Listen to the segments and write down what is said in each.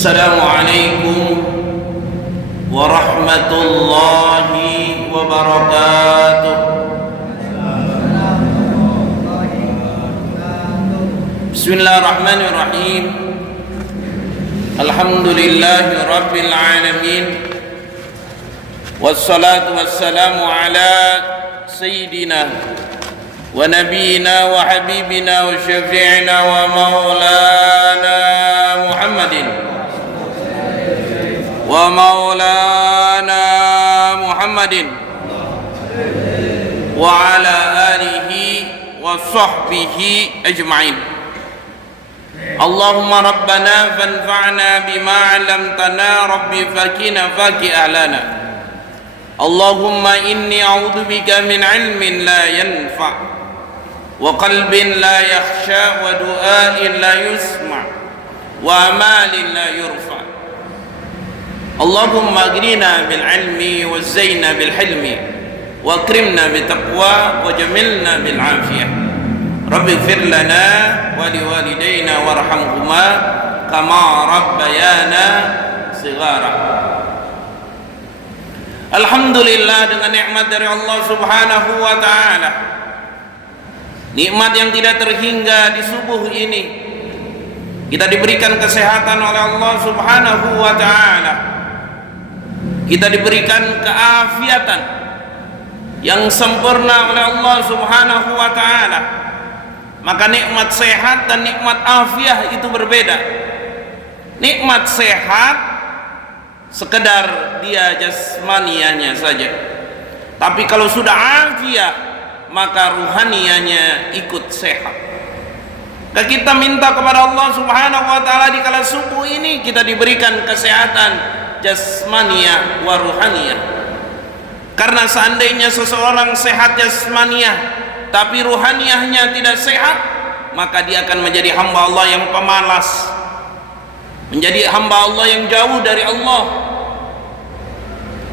Assalamualaikum warahmatullahi wabarakatuh. Bismillahirrahmanirrahim. Alhamdulillahi rabbil alamin. Wassalatu wassalamu ala sayyidina wa nabiyyina wa habibina wa syafi'ina wa maulana Muhammadin wa maulana Muhammadin wa ala alihi wa sahbihi ajma'in. Allahumma rabbana fanfa'na bima 'allamtana rabbi fakina faki ahlana. Allahumma inni a'udzu bika min 'ilmin la yanfa' wa qalbin la yakhsha wa du'ain la yusma' wa amalin la yurfa'. Allahumma aghnina bil 'ilmi wa zayyina bil hilmi wa akrimna bit taqwa wa jamilna bil 'afiyah. Rabbi ighfir lana wa liwalidayna warhamhuma kama rabbayana shighara. Alhamdulillah, dengan nikmat dari Allah Subhanahu wa taala, nikmat yang tidak terhingga di subuh ini, kita diberikan kesehatan oleh Allah Subhanahu wa taala. Kita diberikan keafiatan yang sempurna oleh Allah Subhanahu wa taala. Maka nikmat sehat dan nikmat afiah itu berbeda. Nikmat sehat sekedar dia jasmanianya saja, tapi kalau sudah afiah maka ruhanianya ikut sehat. Kita minta kepada Allah Subhanahu wa taala di kala subuh ini kita diberikan kesehatan jasmaniah wa ruhaniyah. Karena seandainya seseorang sehat jasmaniah tapi ruhaniyahnya tidak sehat, maka dia akan menjadi hamba Allah yang pemalas, menjadi hamba Allah yang jauh dari Allah.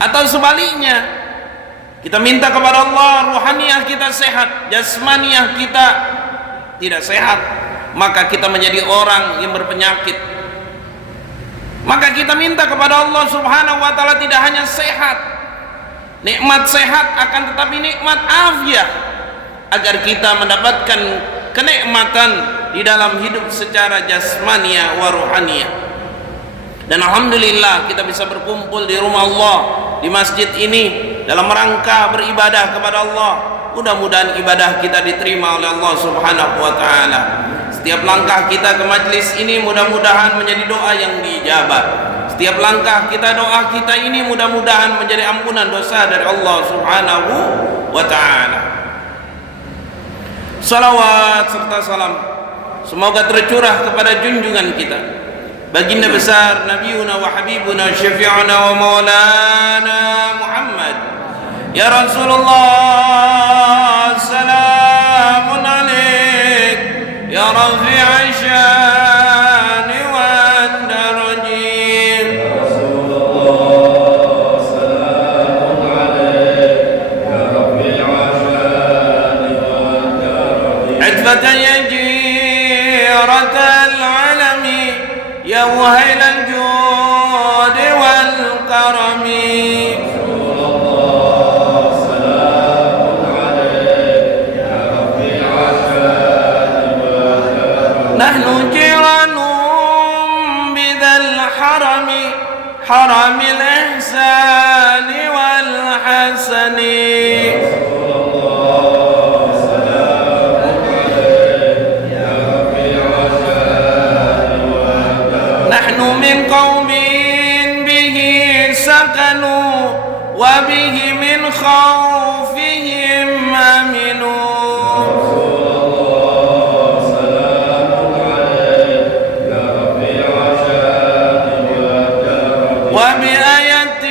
Atau sebaliknya, kita minta kepada Allah ruhaniyah kita sehat, jasmaniyah kita tidak sehat, maka kita menjadi orang yang berpenyakit. Maka kita minta kepada Allah Subhanahu wa taala tidak hanya sehat, nikmat sehat, akan tetapi nikmat afiah, agar kita mendapatkan kenikmatan di dalam hidup secara jasmaniyah wa ruhaniyah. Dan alhamdulillah kita bisa berkumpul di rumah Allah, di masjid ini dalam rangka beribadah kepada Allah. Mudah-mudahan ibadah kita diterima oleh Allah Subhanahu wa taala. Setiap langkah kita ke majlis ini mudah-mudahan menjadi doa yang diijabah. Setiap langkah kita, doa kita ini mudah-mudahan menjadi ampunan dosa dari Allah Subhanahu wa taala. Salawat serta salam semoga tercurah kepada junjungan kita, baginda besar Nabiuna wa Habibuna Syafi'una wa Maulana Muhammad. Ya Rasulullah, salamun alaik ya rafi'a syani wa darajin. Rasulullah, salamun alaik ya rafi'a syani wa darajin. Adfatan ya jiratal alami ya wahailal judi wal karami. Nahnu jiranum bidhal harami haramil ihsani wal hasani. Nahnu min qaumin bihi sakanu wa bihi min khawfihim aminu. وبآيات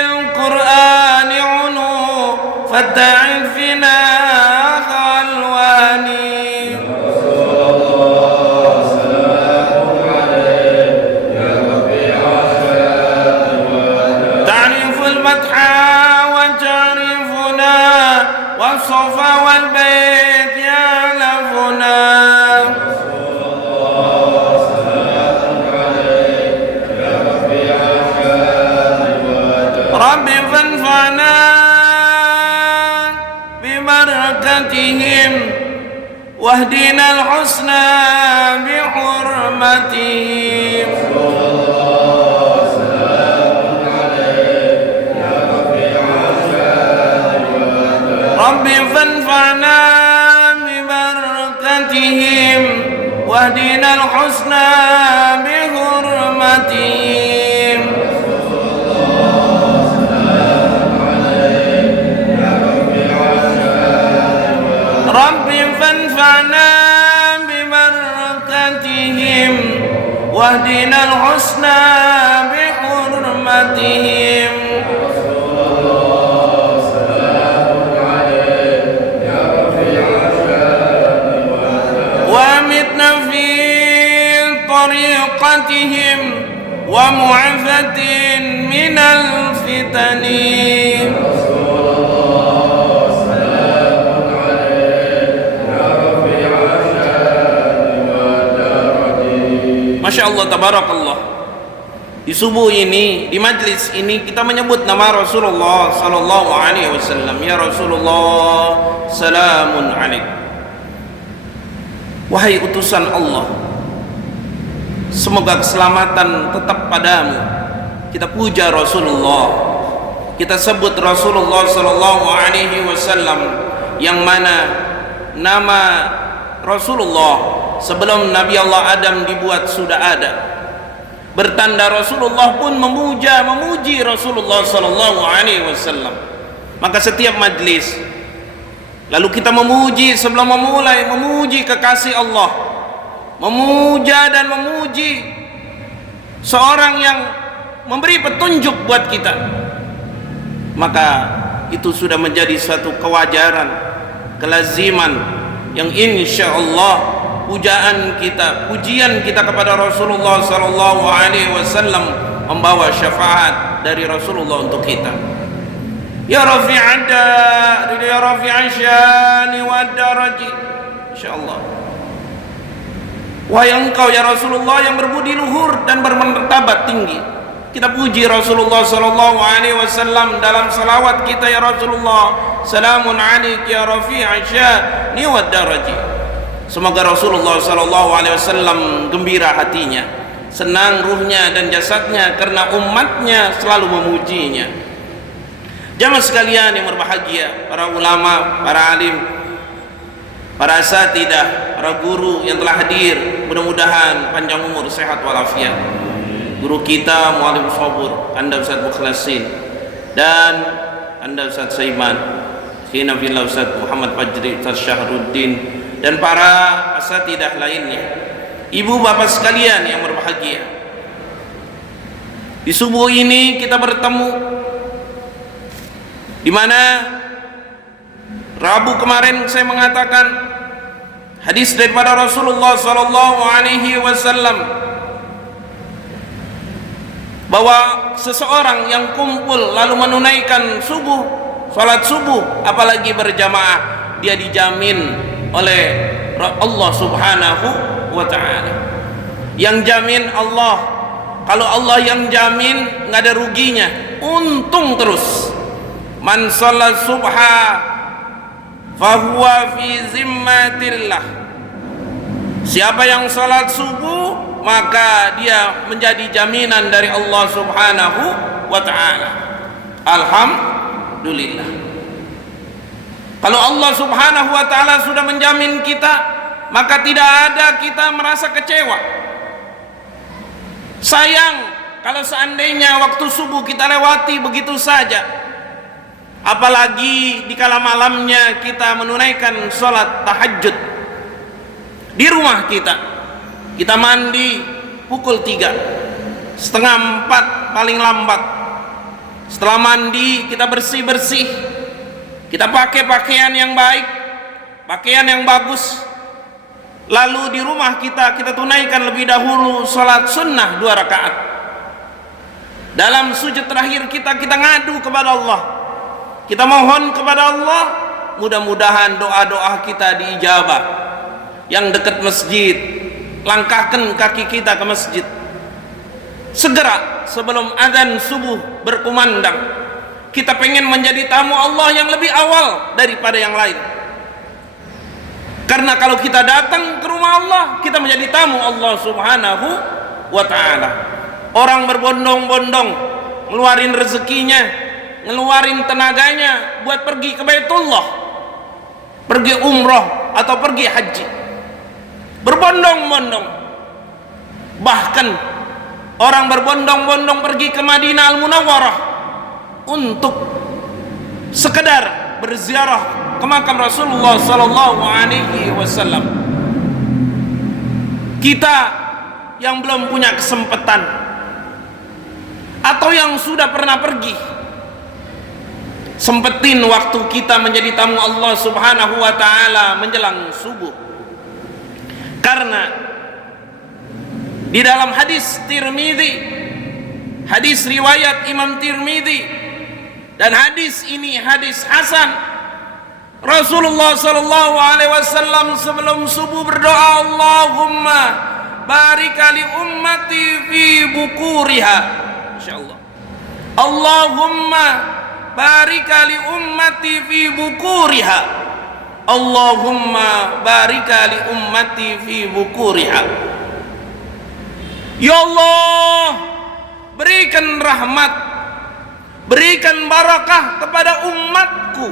القرآن عنو فالداعي فينا خلواني. تعرف المدح وتعرفنا والصفا والبيت يعلفنا. بركتهم واهدنا الحسنى بحرمتهم. رب فانفعنا ببركتهم واهدنا الحسنى بحرمتهم. رب فانفعنا ببركتهم واهدنا الحسنى بحرمتهم. وامتنا في طريقتهم ومعافاة من الفتن. Masya Allah, tabarakallah. Di subuh ini, di majlis ini kita menyebut nama Rasulullah sallallahu alaihi wasallam. Ya Rasulullah, salamun alaik. Wahai utusan Allah, semoga keselamatan tetap padamu. Kita puja Rasulullah, kita sebut Rasulullah sallallahu alaihi wasallam, yang mana nama Rasulullah sebelum Nabi Allah Adam dibuat sudah ada. Bertanda Rasulullah pun memuji Rasulullah sallallahu alaihi wasallam. Maka setiap majlis lalu kita memuji, sebelum memulai memuji kekasih Allah, memuja dan memuji seorang yang memberi petunjuk buat kita, maka itu sudah menjadi suatu kewajaran, kelaziman yang insya Allah pujian kita kepada Rasulullah sallallahu alaihi wasallam membawa syafaat dari Rasulullah untuk kita. Ya Rafi'ad ya Rafi'an syani wad daraji, insyaallah. Wahai engkau ya Rasulullah yang berbudi luhur dan bermartabat tinggi, kita puji Rasulullah sallallahu alaihi wasallam dalam salawat kita. Ya Rasulullah, salamun alaik ya Rafi'an syani wad daraji. Semoga Rasulullah sallallahu alaihi wasallam gembira hatinya, senang ruhnya dan jasadnya karena umatnya selalu memujinya. Jamaah sekalian yang berbahagia, para ulama, para alim, para asatidah, para guru yang telah hadir, mudah-mudahan panjang umur, sehat walafiat. Guru kita Muallim Sabur, Anda Ustaz Mukhlasin, dan Anda Ustaz Saiman, Khina Fillah Ustaz Muhammad Fajri, Ustaz Syahruddin, dan para asatidah lainnya. Ibu bapak sekalian yang berbahagia, di subuh ini kita bertemu di mana Rabu kemarin saya mengatakan hadis daripada Rasulullah sallallahu alaihi wasallam bahwa seseorang yang kumpul lalu menunaikan subuh, salat subuh, apalagi berjamaah, dia dijamin oleh Allah subhanahu wa ta'ala. Yang jamin Allah. Kalau Allah yang jamin, nggak ada ruginya, untung terus. Man salat subha fahuwa fi zimmatillah. Siapa yang salat subuh, maka dia menjadi jaminan dari Allah subhanahu wa ta'ala. Alhamdulillah. Kalau Allah subhanahu wa ta'ala sudah menjamin kita, maka tidak ada kita merasa kecewa. Sayang kalau seandainya waktu subuh kita lewati begitu saja. Apalagi di kala malamnya kita menunaikan sholat tahajud di rumah kita. Kita mandi pukul 3, setengah 4 paling lambat. Setelah mandi kita bersih-bersih, kita pakai pakaian yang baik, pakaian yang bagus. Lalu di rumah kita tunaikan lebih dahulu sholat sunnah 2 rakaat. Dalam sujud terakhir kita ngadu kepada Allah, kita mohon kepada Allah, mudah-mudahan doa-doa kita diijabah. Yang dekat masjid, langkahkan kaki kita ke masjid segera sebelum azan subuh berkumandang. Kita pengen menjadi tamu Allah yang lebih awal daripada yang lain. Karena kalau kita datang ke rumah Allah, kita menjadi tamu Allah Subhanahu wa ta'ala. Orang berbondong-bondong ngeluarin rezekinya, ngeluarin tenaganya buat pergi ke Baitullah, pergi umroh atau pergi haji, berbondong-bondong. Bahkan orang berbondong-bondong pergi ke Madinah Al-Munawwarah untuk sekedar berziarah ke makam Rasulullah sallallahu alaihi wasallam. Kita yang belum punya kesempatan atau yang sudah pernah pergi, sempetin waktu kita menjadi tamu Allah Subhanahu wa ta'ala menjelang subuh. Karena di dalam hadis Tirmidzi, hadis riwayat Imam Tirmidzi, dan hadis ini hadis hasan, Rasulullah sallallahu alaihi wasallam sebelum subuh berdoa, Allahumma barik li ummati fi bukuriha. Insyaallah. Allahumma barik li ummati fi bukuriha. Allahumma barik li ummati fi bukuriha. Ya Allah, berikan rahmat, berikan barakah kepada umatku.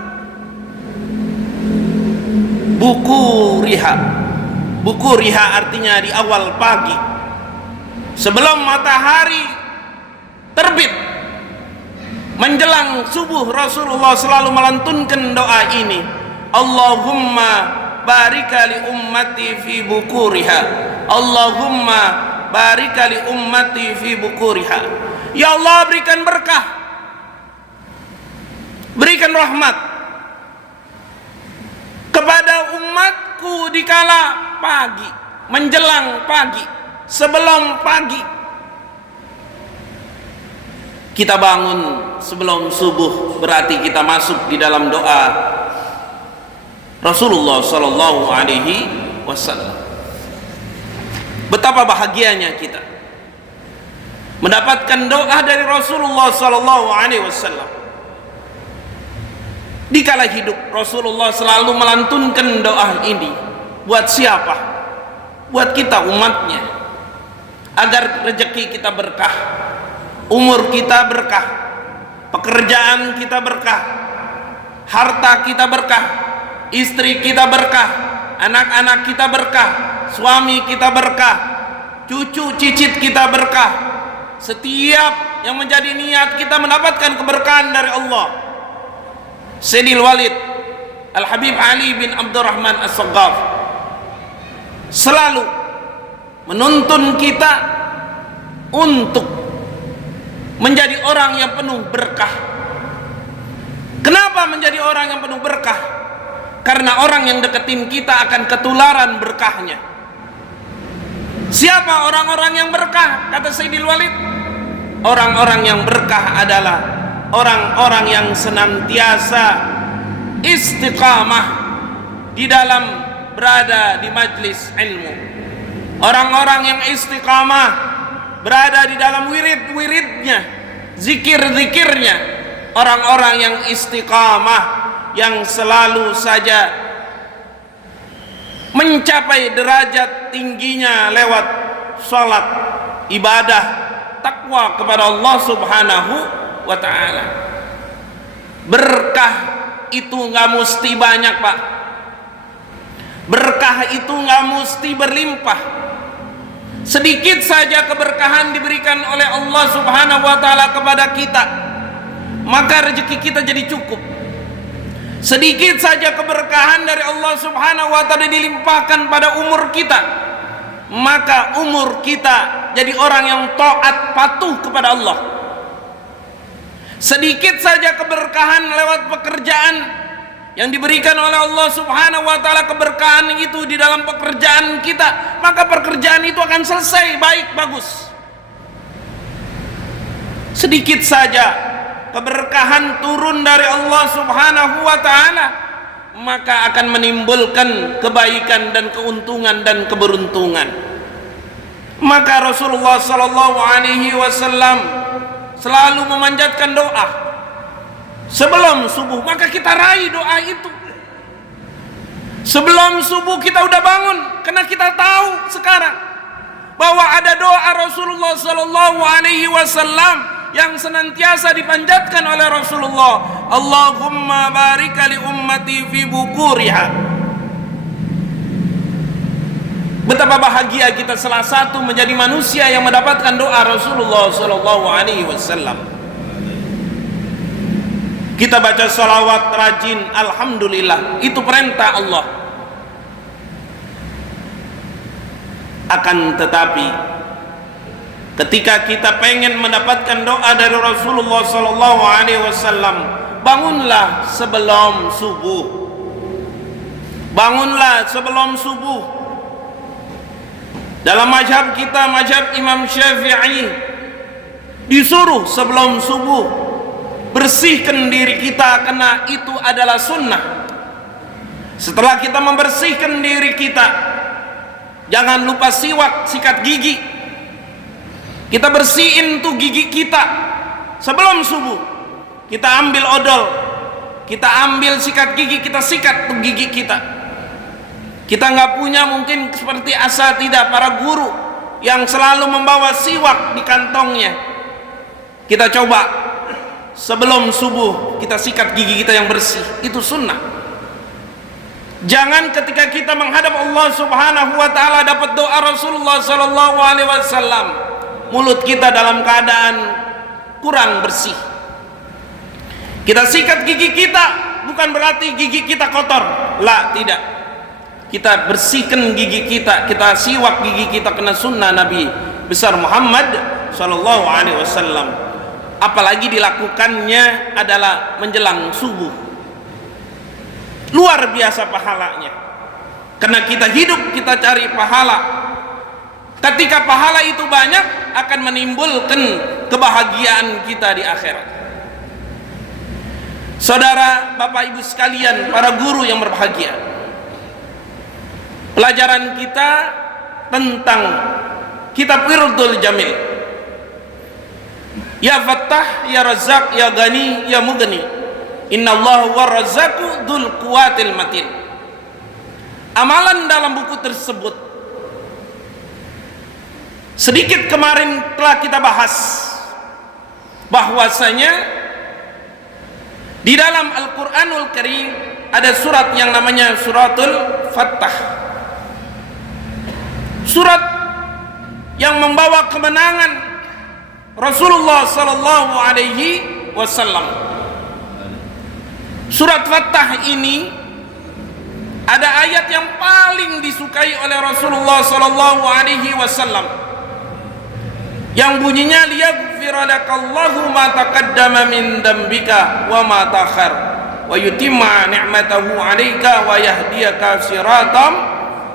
Bukuriha, bukuriha artinya di awal pagi, sebelum matahari terbit, menjelang subuh. Rasulullah selalu melantunkan doa ini, Allahumma barik li ummati fi bukuriha. Allahumma barik li ummati fi bukuriha. Ya Allah, berikan berkah, berikan rahmat kepada umatku di kala pagi, menjelang pagi, sebelum pagi. Kita bangun sebelum subuh, berarti kita masuk di dalam doa Rasulullah sallallahu alaihi wasallam. Betapa bahagianya kita mendapatkan doa dari Rasulullah sallallahu alaihi wasallam. Di kala hidup Rasulullah selalu melantunkan doa ini. Buat siapa? Buat kita umatnya, agar rezeki kita berkah, umur kita berkah, pekerjaan kita berkah, harta kita berkah, istri kita berkah, anak-anak kita berkah, suami kita berkah, cucu cicit kita berkah. Setiap yang menjadi niat kita mendapatkan keberkahan dari Allah. Sayyidil Walid Al-Habib Ali bin Abdurrahman As-Saggaf selalu menuntun kita untuk menjadi orang yang penuh berkah. Kenapa menjadi orang yang penuh berkah? Karena orang yang deketin kita akan ketularan berkahnya. Siapa orang-orang yang berkah? Kata Sayyidil Walid, orang-orang yang berkah adalah orang-orang yang senantiasa istiqamah di dalam berada di majlis ilmu, orang-orang yang istiqamah berada di dalam wirid-wiridnya, zikir-zikirnya, orang-orang yang istiqamah yang selalu saja mencapai derajat tingginya lewat salat, ibadah, takwa kepada Allah Subhanahu wa ta'ala. Berkah itu nggak mesti banyak, Pak. Berkah itu nggak mesti berlimpah. Sedikit saja keberkahan diberikan oleh Allah Subhanahu wa ta'ala kepada kita, maka rezeki kita jadi cukup. Sedikit saja keberkahan dari Allah Subhanahu wa ta'ala dilimpahkan pada umur kita, maka umur kita jadi orang yang taat patuh kepada Allah. Sedikit saja keberkahan lewat pekerjaan yang diberikan oleh Allah Subhanahu wa ta'ala, keberkahan itu di dalam pekerjaan kita, maka pekerjaan itu akan selesai baik, bagus. Sedikit saja keberkahan turun dari Allah Subhanahu wa ta'ala, maka akan menimbulkan kebaikan dan keuntungan dan keberuntungan. Maka Rasulullah sallallahu alaihi wasallam selalu memanjatkan doa sebelum subuh, maka kita raih doa itu. Sebelum subuh kita udah bangun, karena kita tahu sekarang bahwa ada doa Rasulullah sallallahu alaihi wasallam yang senantiasa dipanjatkan oleh Rasulullah. Allahumma barik li ummati fi bukuriha. Betapa bahagia kita salah satu menjadi manusia yang mendapatkan doa Rasulullah sallallahu alaihi wasallam. Kita baca salawat rajin, alhamdulillah, itu perintah Allah. Akan tetapi ketika kita pengen mendapatkan doa dari Rasulullah sallallahu alaihi wasallam, bangunlah sebelum subuh. Bangunlah sebelum subuh. Dalam mazhab kita, mazhab Imam Syafi'i, disuruh sebelum subuh bersihkan diri kita, karena itu adalah sunnah. Setelah kita membersihkan diri kita, jangan lupa siwak, sikat gigi. Kita bersihin tuh gigi kita sebelum subuh. Kita ambil odol, kita ambil sikat gigi, kita sikat tuh gigi kita. Kita nggak punya mungkin seperti asatidzah, para guru yang selalu membawa siwak di kantongnya. Kita coba sebelum subuh kita sikat gigi kita yang bersih, itu sunnah. Jangan ketika kita menghadap Allah Subhanahu wa taala dapat doa Rasulullah sallallahu alaihi wasallam, mulut kita dalam keadaan kurang bersih. Kita sikat gigi kita bukan berarti gigi kita kotor, lah, tidak. Kita bersihkan gigi kita, kita siwak gigi kita kena sunnah Nabi besar Muhammad sallallahu alaihi wasallam. Apalagi dilakukannya adalah menjelang subuh. Luar biasa pahalanya. Karena kita hidup, kita cari pahala. Ketika pahala itu banyak, akan menimbulkan kebahagiaan kita di akhirat. Saudara, Bapak Ibu sekalian, para guru yang berbahagia, pelajaran kita tentang kitab Wirdul Jamil. Ya Fattah, ya Razzaq, ya Ghani, ya Mughni, innallaha war-razzaqu dzul quwwatil matin. Amalan dalam buku tersebut sedikit kemarin telah kita bahas, bahwasanya di dalam Al-Qur'anul Karim ada surat yang namanya suratul Fattah. Surat yang membawa kemenangan Rasulullah sallallahu alaihi wasallam. Surat Fattah ini ada ayat yang paling disukai oleh Rasulullah sallallahu alaihi wasallam, yang bunyinya liyaghfira lakallahu ma taqaddama min dambika wa ma ta'akhkhar wa yutimma ni'matahu 'alaika wa yahdiyaka siratam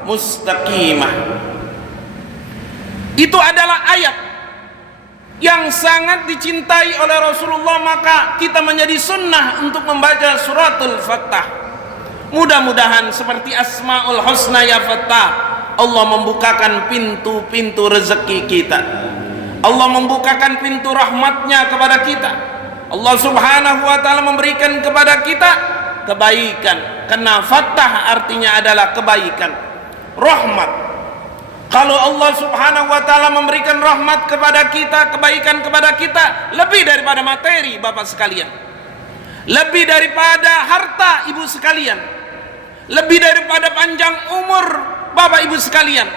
mustaqimah. Itu adalah ayat yang sangat dicintai oleh Rasulullah, maka kita menjadi sunnah untuk membaca suratul Fattah. Mudah-mudahan seperti Asmaul Husna ya Fattah, Allah membukakan pintu-pintu rezeki kita, Allah membukakan pintu rahmatnya kepada kita, Allah Subhanahu wa ta'ala memberikan kepada kita kebaikan, karena Fattah artinya adalah kebaikan, rahmat. Kalau Allah Subhanahu wa ta'ala memberikan rahmat kepada kita, kebaikan kepada kita, lebih daripada materi Bapak sekalian, lebih daripada harta Ibu sekalian, lebih daripada panjang umur Bapak Ibu sekalian,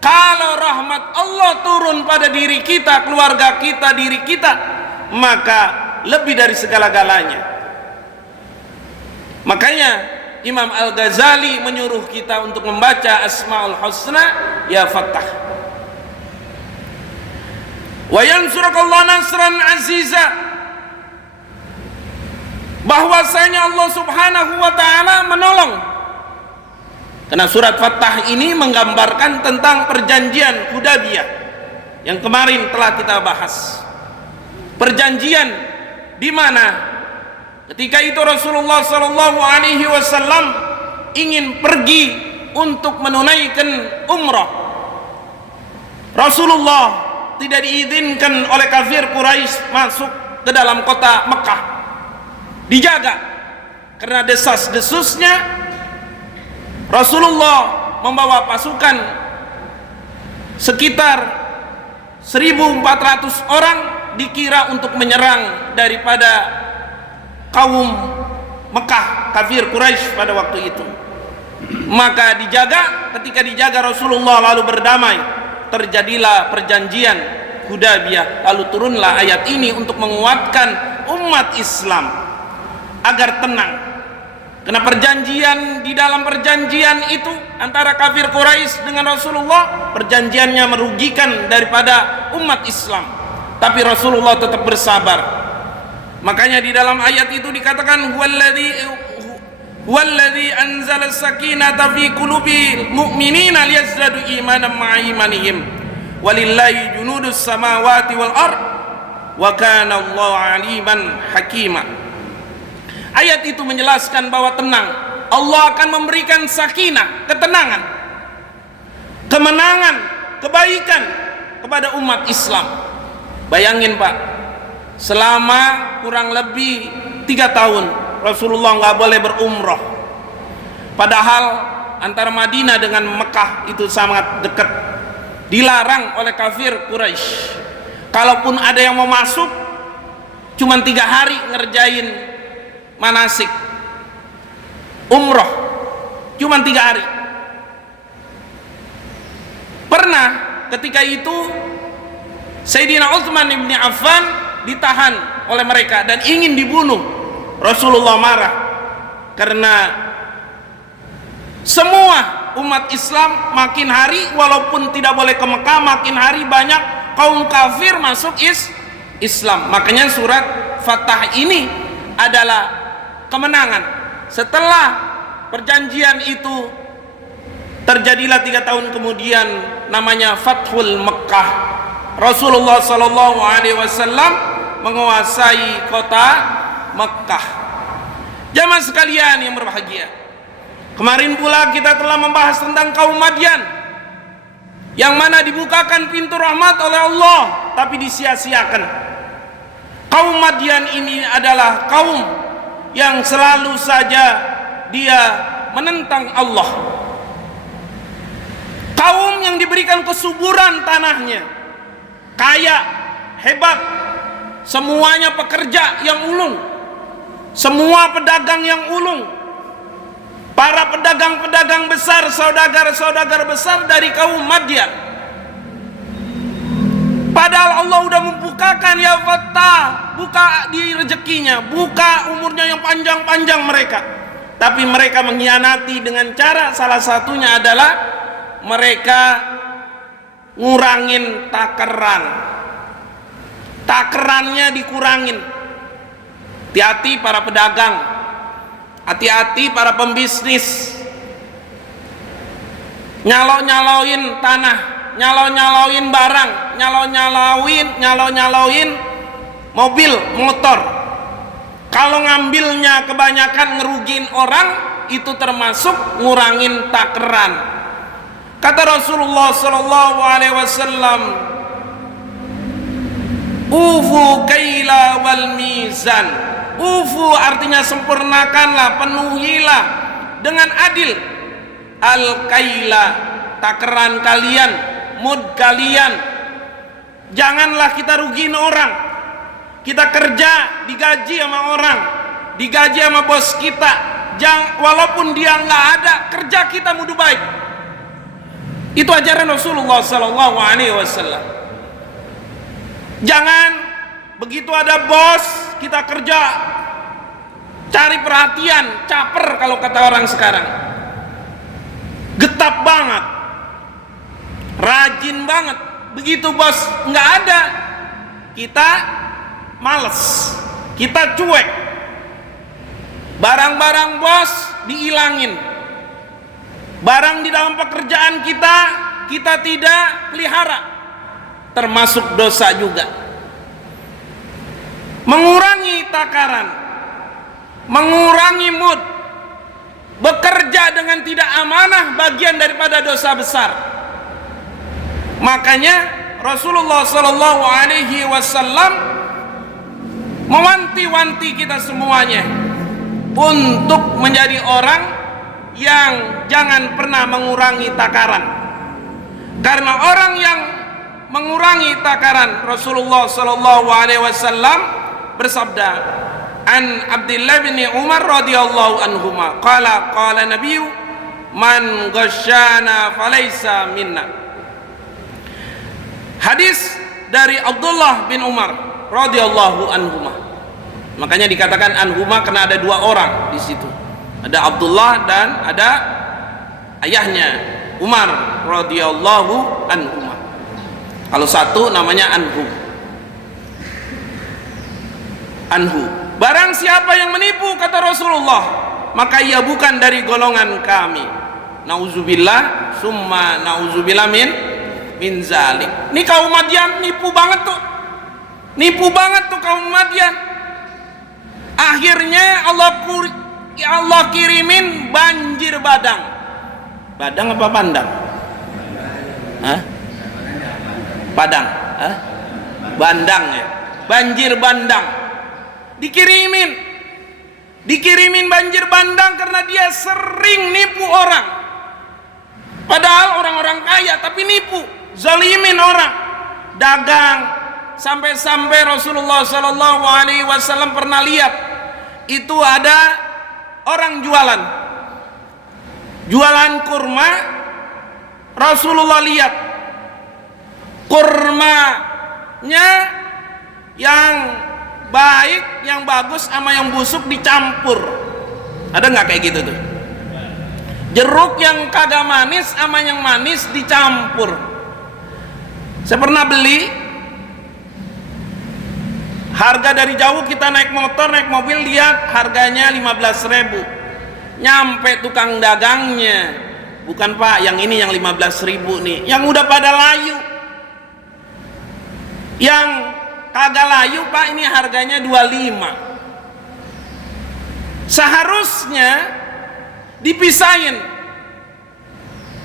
kalau rahmat Allah turun pada diri kita, keluarga kita, diri kita, maka lebih dari segala-galanya. Makanya Imam Al-Ghazali menyuruh kita untuk membaca Asmaul Husna ya Fattah. Wa yansurukallahu nasran aziza, bahwasanya Allah Subhanahu wa ta'ala menolong. Karena surat Fattah ini menggambarkan tentang perjanjian Hudaybiyah yang kemarin telah kita bahas. Perjanjian di mana ketika itu Rasulullah sallallahu alaihi wasallam ingin pergi untuk menunaikan umrah. Rasulullah tidak diizinkan oleh kafir Quraisy masuk ke dalam kota Mekah. Dijaga karena desas-desusnya Rasulullah membawa pasukan sekitar 1.400 orang, dikira untuk menyerang daripada kaum Mekah, kafir Quraisy pada waktu itu. Maka ketika dijaga Rasulullah lalu berdamai, terjadilah perjanjian Hudaybiyah, lalu turunlah ayat ini untuk menguatkan umat Islam agar tenang. Karena perjanjian, di dalam perjanjian itu antara kafir Quraisy dengan Rasulullah, perjanjiannya merugikan daripada umat Islam, tapi Rasulullah tetap bersabar. Makanya di dalam ayat itu dikatakan huwallazi anzala as-sakinata fi qulubil mu'minina liyazdadu imanan ma'a imanihim walillahi junudus samawati wal ard wa kana Allahu aliman hakima. Ayat itu menjelaskan bahwa tenang, Allah akan memberikan sakinah, ketenangan, kemenangan, kebaikan kepada umat Islam. Bayangin Pak, selama kurang lebih 3 tahun Rasulullah nggak boleh berumrah, padahal antara Madinah dengan Mekah itu sangat dekat, dilarang oleh kafir Quraisy. Kalaupun ada yang mau masuk, cuma 3 hari ngerjain manasik umroh, cuma 3 hari. Pernah ketika itu Sayyidina Utsman bin Affan ditahan oleh mereka dan ingin dibunuh. Rasulullah marah karena semua umat Islam makin hari, walaupun tidak boleh ke Mekah, makin hari banyak kaum kafir masuk Islam. Makanya surat Fatah ini adalah kemenangan. Setelah perjanjian itu terjadilah 3 tahun kemudian namanya Fathul Mekkah. Rasulullah sallallahu alaihi wasallam menguasai kota Mekkah. Jamaah sekalian yang berbahagia, kemarin pula kita telah membahas tentang kaum Madyan yang mana dibukakan pintu rahmat oleh Allah tapi disia-siakan. Kaum Madyan ini adalah kaum yang selalu saja dia menentang Allah, kaum yang diberikan kesuburan tanahnya, kaya, hebat, semuanya pekerja yang ulung, semua pedagang yang ulung, para pedagang-pedagang besar, saudagar-saudagar besar dari kaum Madyan. Padahal Allah udah membukakan, ya Fattah, buka di rezekinya, buka umurnya yang panjang-panjang mereka. Tapi mereka mengkhianati dengan cara, salah satunya adalah mereka ngurangin takeran. Takerannya dikurangin. Hati-hati para pedagang, hati-hati para pembisnis, nyalo-nyaloin tanah, nyalo-nyaloin barang, nyalo-nyaloin mobil, motor. Kalau ngambilnya kebanyakan ngerugiin orang, itu termasuk ngurangin takeran. Kata Rasulullah sallallahu alaihi wasallam, ufu kaila wal mizan. Ufu artinya sempurnakanlah, penuhilah dengan adil al kaila, takeran kalian, mud kalian. Janganlah kita rugiin orang. Kita kerja digaji sama orang, digaji sama bos kita, walaupun dia nggak ada, kerja kita mudu baik. Itu ajaran Rasulullah sallallahu alaihi wasallam. Jangan begitu ada bos kita kerja cari perhatian, caper kalau kata orang sekarang, getap banget, rajin banget. Begitu bos nggak ada, kita males, kita cuek, barang-barang bos diilangin, barang di dalam pekerjaan kita tidak pelihara, termasuk dosa juga. Mengurangi takaran, mengurangi mood, bekerja dengan tidak amanah bagian daripada dosa besar. Makanya Rasulullah sallallahu alaihi wasallam mewanti-wanti kita semuanya untuk menjadi orang yang jangan pernah mengurangi takaran. Karena orang yang mengurangi takaran, Rasulullah sallallahu alaihi wasallam bersabda, an Abdullah bin Umar radhiyallahu anhuma qala Nabi, man ghasyana falaysa minna. Hadis dari Abdullah bin Umar radhiyallahu anhuma. Makanya dikatakan anhuma karena ada dua orang di situ. Ada Abdullah dan ada ayahnya Umar radhiyallahu anhuma. Kalau satu namanya anhu. Barang siapa yang menipu, kata Rasulullah, maka ia bukan dari golongan kami. Nauzubillah summa nauzubillah min zalik. Ini kaum Madian nipu banget tuh. Nipu banget tuh kaum Madian. Akhirnya Allah kirimin banjir badang. Badang apa bandang? Hah? Padang, hah? Bandang ya. Banjir bandang. Dikirimin banjir bandang karena dia sering nipu orang. Padahal orang-orang kaya tapi nipu, zalimin orang, dagang. Sampai-sampai Rasulullah sallallahu alaihi wasallam pernah lihat itu ada orang jualan kurma. Rasulullah lihat kurmanya yang baik, yang bagus sama yang busuk dicampur. Ada nggak kayak gitu tuh? Jeruk yang kagak manis sama yang manis dicampur. Saya pernah beli, harga dari jauh, kita naik motor, naik mobil, lihat harganya 15.000. Nyampe tukang dagangnya, bukan Pak, yang ini yang 15.000 nih, yang udah pada layu. Yang kagak layu Pak, ini harganya 25. Seharusnya dipisahin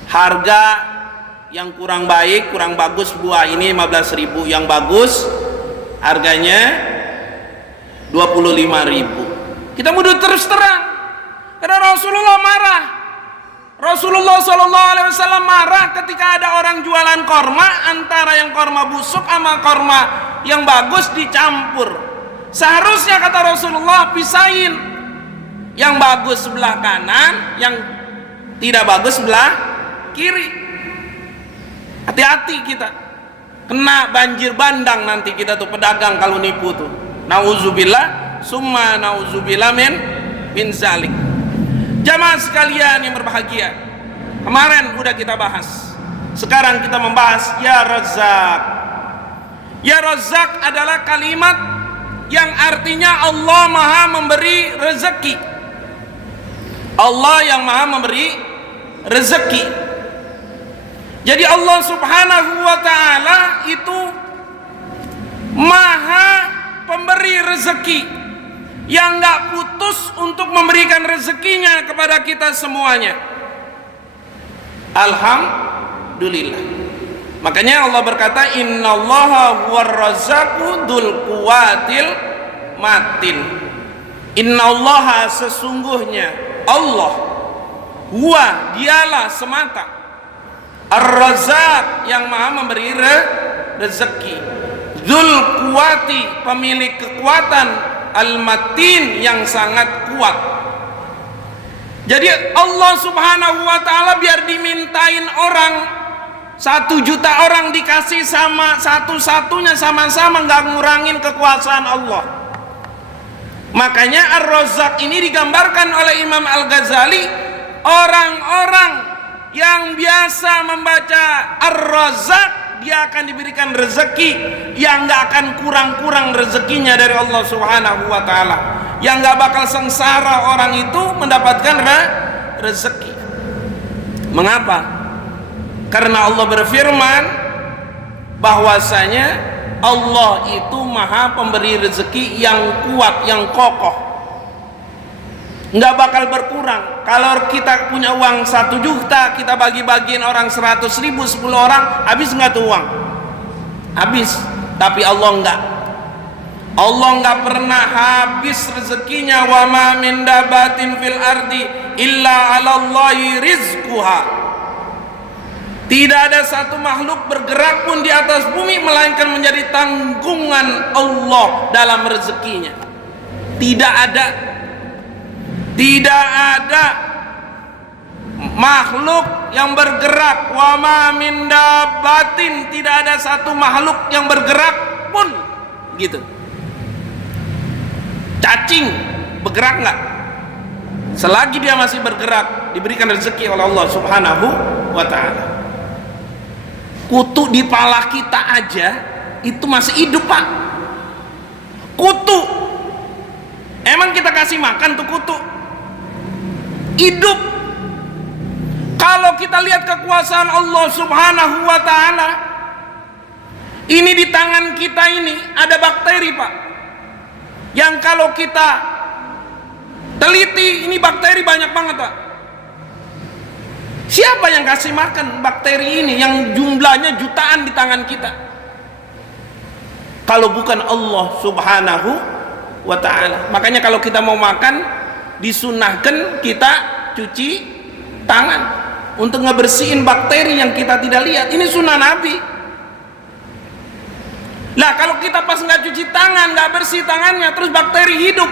harga yang kurang baik, kurang bagus buah ini 15.000, yang bagus harganya 25.000. Kita mudah terus terang karena Rasulullah marah. Rasulullah SAW marah ketika ada orang jualan korma, antara yang korma busuk sama korma yang bagus dicampur. Seharusnya kata Rasulullah pisahin, yang bagus sebelah kanan, yang tidak bagus sebelah kiri. Hati-hati kita, kena banjir bandang nanti kita tuh pedagang kalau nipu tuh. Nauzubillah summa nauzubillah min zalik. Jamaah sekalian yang berbahagia, kemarin udah kita bahas, sekarang kita membahas Ya Razzaq. Ya Razzaq adalah kalimat yang artinya Allah maha memberi rezeki. Allah yang maha memberi rezeki. Jadi Allah subhanahu wa ta'ala itu maha pemberi rezeki yang gak putus untuk memberikan rezekinya kepada kita semuanya. Alhamdulillah. Makanya Allah berkata, innallaha huwar razzaqu dzul quwwatil matin. Innallaha, sesungguhnya Allah, huwa, dialah semata, ar-razzaq, yang maha memberi rezeki, dzul quwwati, pemilik kekuatan, al-matin, yang sangat kuat. Jadi Allah subhanahu wa ta'ala biar dimintain orang 1 juta orang dikasih sama satu-satunya, sama-sama nggak ngurangin kekuasaan Allah. Makanya Ar-Razzaq ini digambarkan oleh Imam Al-Ghazali, orang-orang yang biasa membaca Ar-Razzaq dia akan diberikan rezeki yang nggak akan kurang-kurang rezekinya dari Allah subhanahu wa ta'ala, yang nggak bakal sengsara orang itu mendapatkan rezeki. Mengapa? Karena Allah berfirman bahwasanya Allah itu maha pemberi rezeki yang kuat, yang kokoh, nggak bakal berkurang. Kalau kita punya uang 1 juta, kita bagi-bagiin orang 100.000, 10 orang, habis nggak tuh uang? Habis. Tapi Allah enggak. Allah nggak pernah habis rezekinya. Wa ma min dabatin fil ardi illa 'alallahi rizquha. Tidak ada satu makhluk bergerak pun di atas bumi melainkan menjadi tanggungan Allah dalam rezekinya. Tidak ada makhluk yang bergerak. Wa ma min dabbatin, tidak ada satu makhluk yang bergerak pun gitu. Cacing bergerak enggak? Selagi dia masih bergerak, diberikan rezeki oleh Allah Subhanahu wa taala. Kutu di pala kita aja itu masih hidup, Pak. Kutu. Emang kita kasih makan tuh kutu? Hidup. Kalau kita lihat kekuasaan Allah Subhanahu wa taala, ini di tangan kita ini ada bakteri, Pak. Yang kalau kita teliti, ini bakteri banyak banget, Pak. Siapa yang kasih makan bakteri ini yang jumlahnya jutaan di tangan kita? Kalau bukan Allah Subhanahu wa ta'ala. Makanya kalau kita mau makan, disunahkan kita cuci tangan untuk ngebersihin bakteri yang kita tidak lihat. Ini sunnah Nabi. Lah kalau kita pas nggak cuci tangan, nggak bersih tangannya, terus bakteri hidup,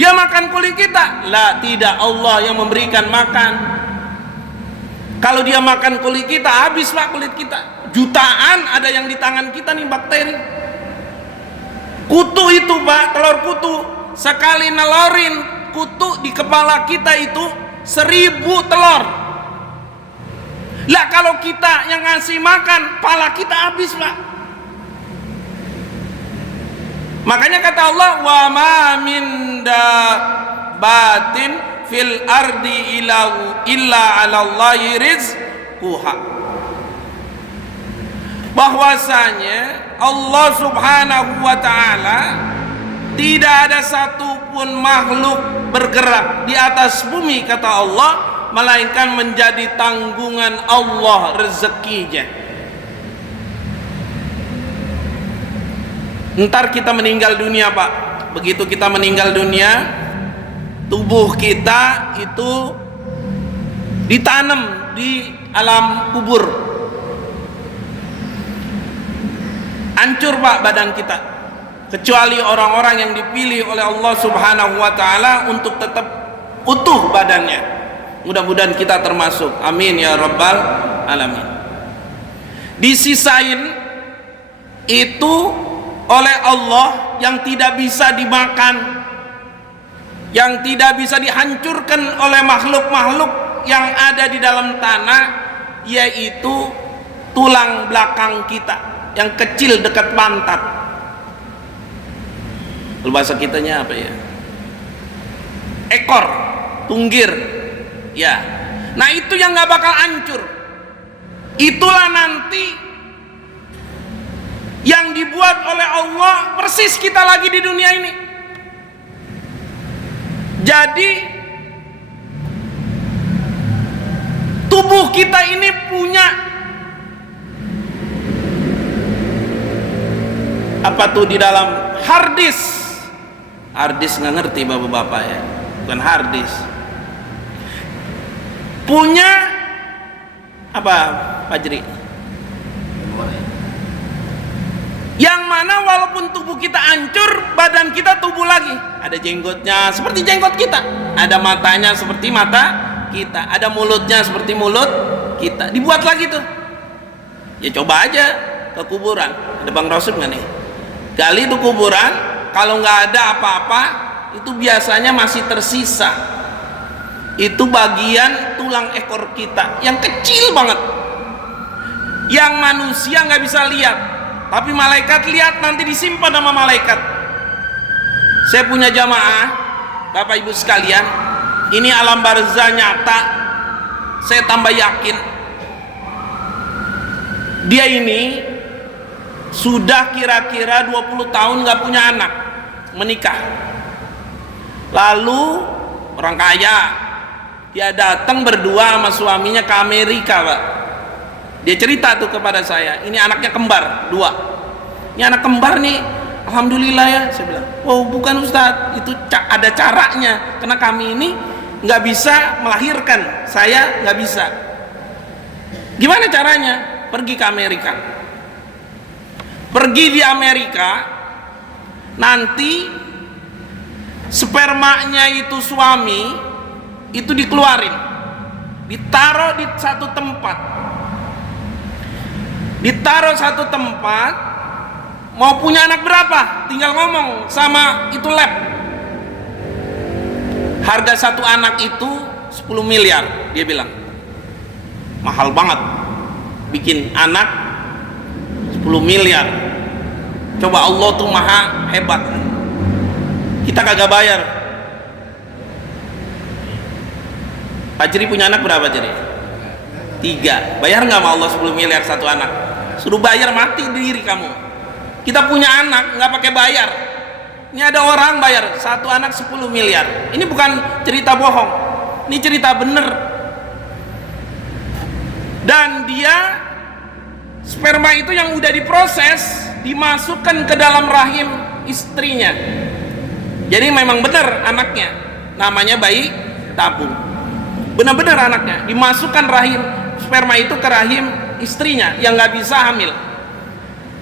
dia makan kulit kita. Lah tidak, Allah yang memberikan makan. Kalau dia makan kulit kita, habis, Pak, kulit kita. Jutaan ada yang di tangan kita nih bakteri. Kutu itu, Pak, telur kutu. Sekali nelorin kutu di kepala kita itu 1000 telur. Lah kalau kita yang ngasih makan, pala kita habis, Pak. Makanya kata Allah, wa ma min dabbatin fil ardi illa 'alallahi rizquha. Bahwasanya Allah Subhanahu wa taala tidak ada satupun makhluk bergerak di atas bumi, kata Allah, melainkan menjadi tanggungan Allah rezekinya. Ntar kita meninggal dunia, Pak. Begitu kita meninggal dunia, tubuh kita itu ditanam di alam kubur. Hancur, Pak, badan kita. Kecuali orang-orang yang dipilih oleh Allah Subhanahu wa taala untuk tetap utuh badannya. Mudah-mudahan kita termasuk. Amin ya rabbal alamin. Disisain itu oleh Allah yang tidak bisa dimakan, yang tidak bisa dihancurkan oleh makhluk-makhluk yang ada di dalam tanah, yaitu tulang belakang kita yang kecil dekat pantat. Bahasa kitanya apa ya? Ekor, tunggir, ya. Nah itu yang nggak bakal hancur. Itulah nanti yang dibuat oleh Allah persis kita lagi di dunia ini. Jadi tubuh kita ini punya apa tuh di dalam harddisk. Harddisk nggak ngerti bapak-bapak ya, bukan harddisk. Punya apa, Pak Jri? Yang mana walaupun tubuh kita hancur, badan kita tumbuh lagi. Ada jenggotnya seperti jenggot kita, ada matanya seperti mata kita, ada mulutnya seperti mulut kita. Dibuat lagi tuh. Ya coba aja ke kuburan. Ada Bang Rasul nggak nih? Gali tuh kuburan, kalau nggak ada apa-apa, itu biasanya masih tersisa. Itu bagian tulang ekor kita yang kecil banget, yang manusia nggak bisa lihat. Tapi malaikat lihat, nanti disimpan sama malaikat. Saya punya jamaah, Bapak Ibu sekalian, ini alam barzah nyata. Saya tambah yakin, dia ini sudah kira-kira 20 tahun gak punya anak, menikah. Lalu orang kaya, dia datang berdua sama suaminya ke Amerika, Pak. Dia cerita tuh kepada saya, ini anaknya kembar 2. Ini anak kembar nih Alhamdulillah ya, saya bilang. Oh bukan Ustadz, itu ada caranya, karena kami ini nggak bisa melahirkan, saya nggak bisa. Gimana caranya? Pergi ke Amerika. Pergi di Amerika, nanti spermanya itu suami itu dikeluarin, ditaruh di satu tempat, mau punya anak berapa tinggal ngomong sama itu lab. Harga satu anak itu 10 miliar, dia bilang. Mahal banget bikin anak 10 miliar. Coba Allah tuh maha hebat, kita kagak bayar. Pak Jeri punya anak berapa Jeri? 3. Bayar nggak sama Allah 10 miliar satu anak? Suruh bayar, mati diri kamu. Kita punya anak nggak pakai bayar. Ini ada orang bayar satu anak 10 miliar. Ini bukan cerita bohong, ini cerita bener. Dan dia sperma itu yang udah diproses dimasukkan ke dalam rahim istrinya. Jadi memang benar anaknya, namanya bayi tabung. Benar-benar anaknya dimasukkan rahim sperma itu ke rahim istrinya yang nggak bisa hamil.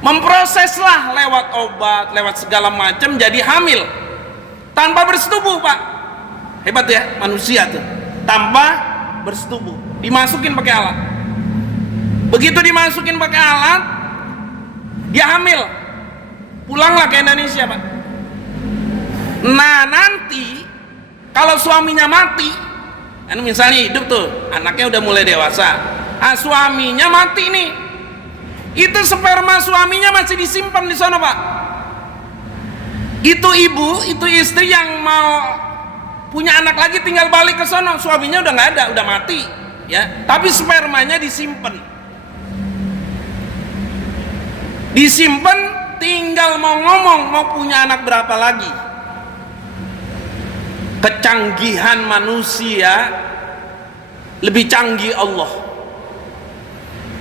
Memproseslah lewat obat, lewat segala macam jadi hamil tanpa bersetubuh, Pak. Hebat ya manusia tuh, tanpa bersetubuh dimasukin pakai alat. Begitu dimasukin pakai alat, dia hamil, pulanglah ke Indonesia, Pak. Nah nanti kalau suaminya mati, kan misalnya hidup tuh, anaknya udah mulai dewasa, suaminya mati nih, itu sperma suaminya masih disimpan di sana, Pak. Itu ibu, itu istri yang mau punya anak lagi tinggal balik ke sana, suaminya udah nggak ada, udah mati, ya. Tapi spermanya disimpan. Disimpan, tinggal mau ngomong mau punya anak berapa lagi. Kecanggihan manusia lebih canggih Allah.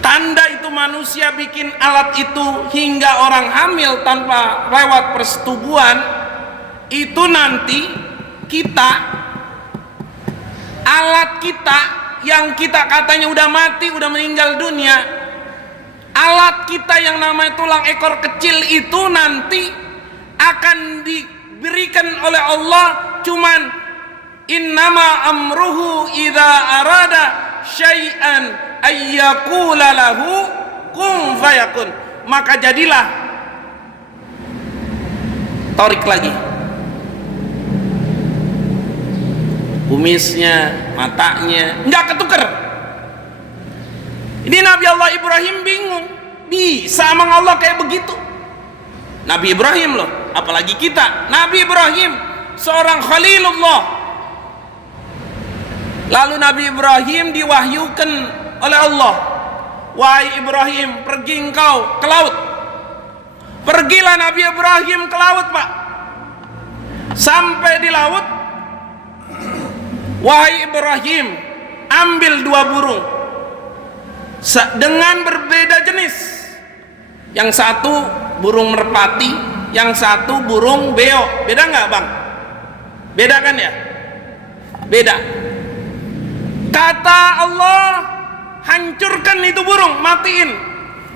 Tanda itu manusia bikin alat itu hingga orang hamil tanpa lewat persetubuhan, itu nanti kita, alat kita yang kita katanya udah mati, udah meninggal dunia, alat kita yang namanya tulang ekor kecil itu nanti akan diberikan oleh Allah cuman innama amruhu idza arada syai'an ayyaqula lahu kun fayakun, maka jadilah. Tarik lagi kumisnya, matanya nggak ketuker. Ini Nabi Allah Ibrahim bingung, bisa emang Allah kayak begitu? Nabi Ibrahim loh, apalagi kita. Nabi Ibrahim seorang Khalilullah. Lalu Nabi Ibrahim diwahyukan oleh Allah, wahai Ibrahim, pergi engkau ke laut. Pergilah Nabi Ibrahim ke laut, Pak. Sampai di laut, wahai Ibrahim, ambil 2 burung dengan berbeda jenis. Yang satu burung merpati, yang satu burung beo. Beda nggak, Bang? Beda kan ya? Beda. Kata Allah, hancurkan itu burung, matiin,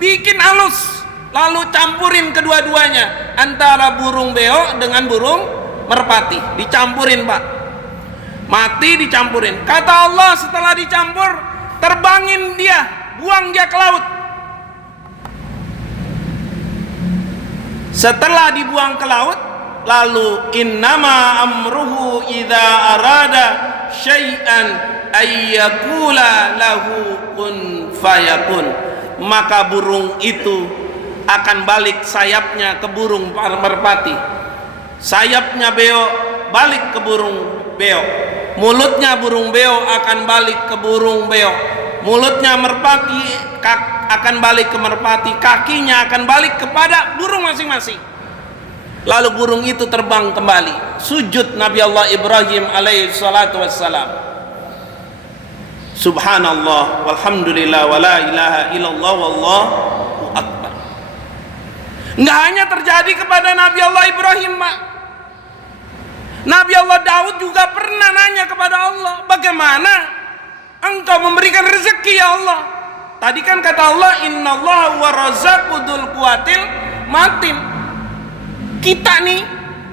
bikin halus, lalu campurin kedua-duanya, antara burung beo dengan burung merpati, dicampurin, Pak. Mati dicampurin. Kata Allah, setelah dicampur, terbangin dia, buang dia ke laut. Setelah dibuang ke laut, lalu innama amruhu idza arada syai'an ayyakula lahu kun fayakun, maka burung itu akan balik sayapnya ke burung merpati, sayapnya beo balik ke burung beo, mulutnya burung beo akan balik ke burung beo, mulutnya merpati akan balik ke merpati, kakinya akan balik kepada burung masing-masing. Lalu burung itu terbang kembali. Sujud Nabi Allah Ibrahim alaihi salatu wassalam. Subhanallah walhamdulillah wala ilaha illallah wallahu akbar. Nggak hanya terjadi kepada Nabi Allah Ibrahim, Pak. Nabi Allah Daud juga pernah nanya kepada Allah, bagaimana engkau memberikan rezeki ya Allah? Tadi kan kata Allah, innallaha huwa razzaqu dzul quwwatil matin. Kita nih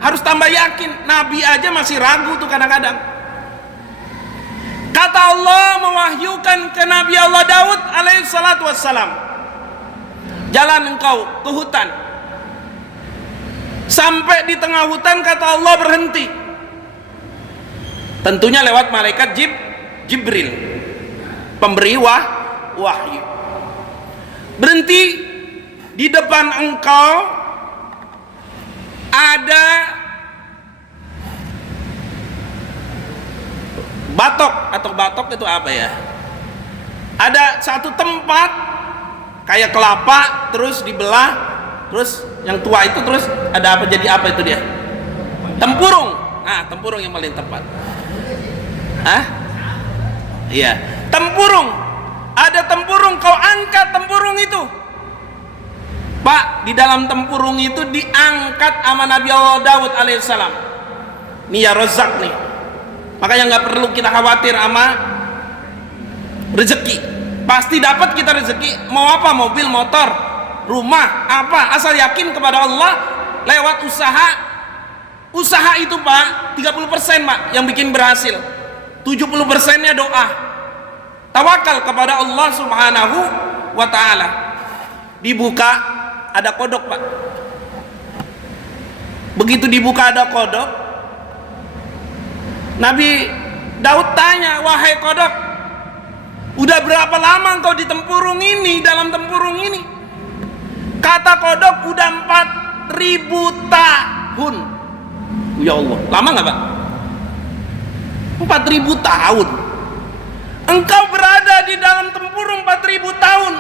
harus tambah yakin. Nabi aja masih ragu tuh kadang-kadang. Kata Allah mewahyukan ke Nabi Allah Daud alaihi salatu wassalam, jalan engkau ke hutan. Sampai di tengah hutan kata Allah berhenti. Tentunya lewat malaikat Jibril, pemberi wahyu. Berhenti, di depan engkau ada batok, atau batok itu apa ya? Ada satu tempat kayak kelapa, terus dibelah, terus yang tua itu terus ada apa, jadi apa itu dia? Tempurung. Nah, tempurung yang paling tepat. Iya, tempurung. Ada tempurung, kau angkat tempurung itu. Pak, di dalam tempurung itu diangkat sama Nabi Allah Daud alaihissalam. Nih ya Rozak nih. Makanya nggak perlu kita khawatir sama rezeki. Pasti dapat kita rezeki. Mau apa? Mobil, motor, rumah, apa? Asal yakin kepada Allah lewat usaha. Usaha itu Pak, 30% Pak yang bikin berhasil. 70%-nya doa. Tawakal kepada Allah Subhanahu wa ta'ala. Dibuka ada kodok Pak. Begitu dibuka ada kodok, Nabi Daud tanya, wahai kodok, udah berapa lama engkau di tempurung ini, dalam tempurung ini? Kata kodok, udah 4.000 tahun. Ya Allah, lama nggak Pak? 4.000 tahun. Engkau berada di dalam tempurung 4.000 tahun.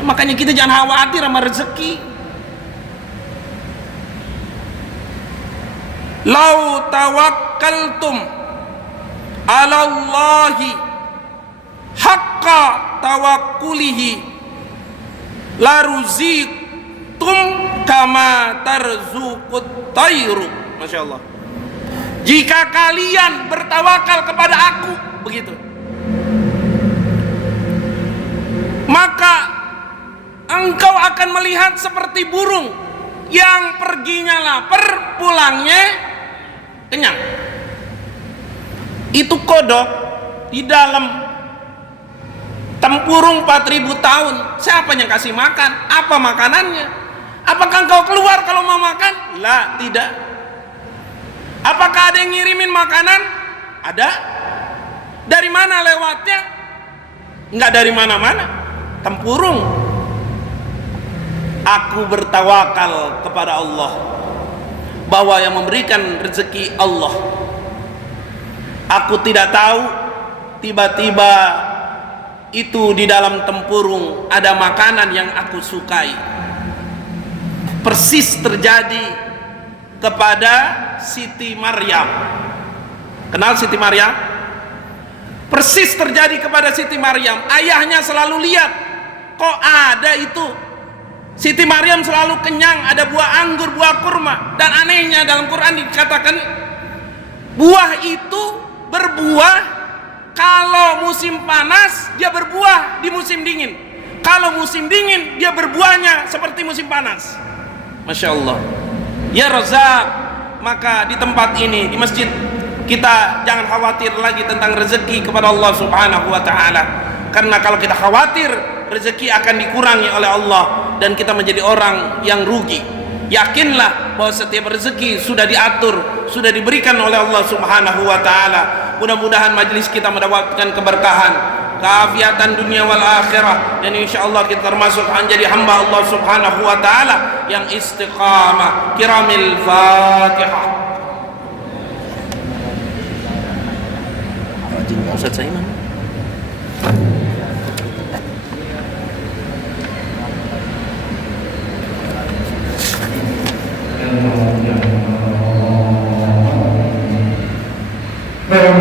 Makanya kita jangan khawatir sama rezeki. Lau tawakkaltum ala Allahi haqqa tawakkulihi laruziqtum kama tarzuqut tayru. Masya Allah. Jika kalian bertawakal kepada aku, begitu, maka engkau akan melihat seperti burung yang perginya lapar, pulangnya kenyang. Itu kodok di dalam tempurung 4.000 tahun. Siapa yang kasih makan? Apa makanannya? Apakah engkau keluar kalau mau makan? Lah, tidak. Apakah ada yang ngirimin makanan? Ada. Dari mana lewatnya? Enggak dari mana-mana. Tempurung. Aku bertawakal kepada Allah bahwa yang memberikan rezeki Allah. Aku tidak tahu tiba-tiba itu di dalam tempurung ada makanan yang aku sukai. Persis terjadi kepada Siti Maryam. Kenal Siti Maryam? Persis terjadi kepada Siti Maryam. Ayahnya selalu lihat, kok ada itu. Siti Maryam selalu kenyang, ada buah anggur, buah kurma. Dan anehnya dalam Quran dikatakan buah itu berbuah kalau musim panas, dia berbuah di musim dingin. Kalau musim dingin, dia berbuahnya seperti musim panas. Masya Allah. Ya Razak, maka di tempat ini, di masjid, kita jangan khawatir lagi tentang rezeki kepada Allah Subhanahu wa ta'ala. Karena kalau kita khawatir, rezeki akan dikurangi oleh Allah dan kita menjadi orang yang rugi. Yakinlah bahwa setiap rezeki sudah diatur, sudah diberikan oleh Allah Subhanahu wa ta'ala. Mudah-mudahan majelis kita mendapatkan keberkahan, keafiatan dunia wal akhirah, dan insyaallah kita termasuk menjadi hamba Allah Subhanahu wa ta'ala yang istiqamah. Kiramil Fatihah. Ustaz Saiman. Baik,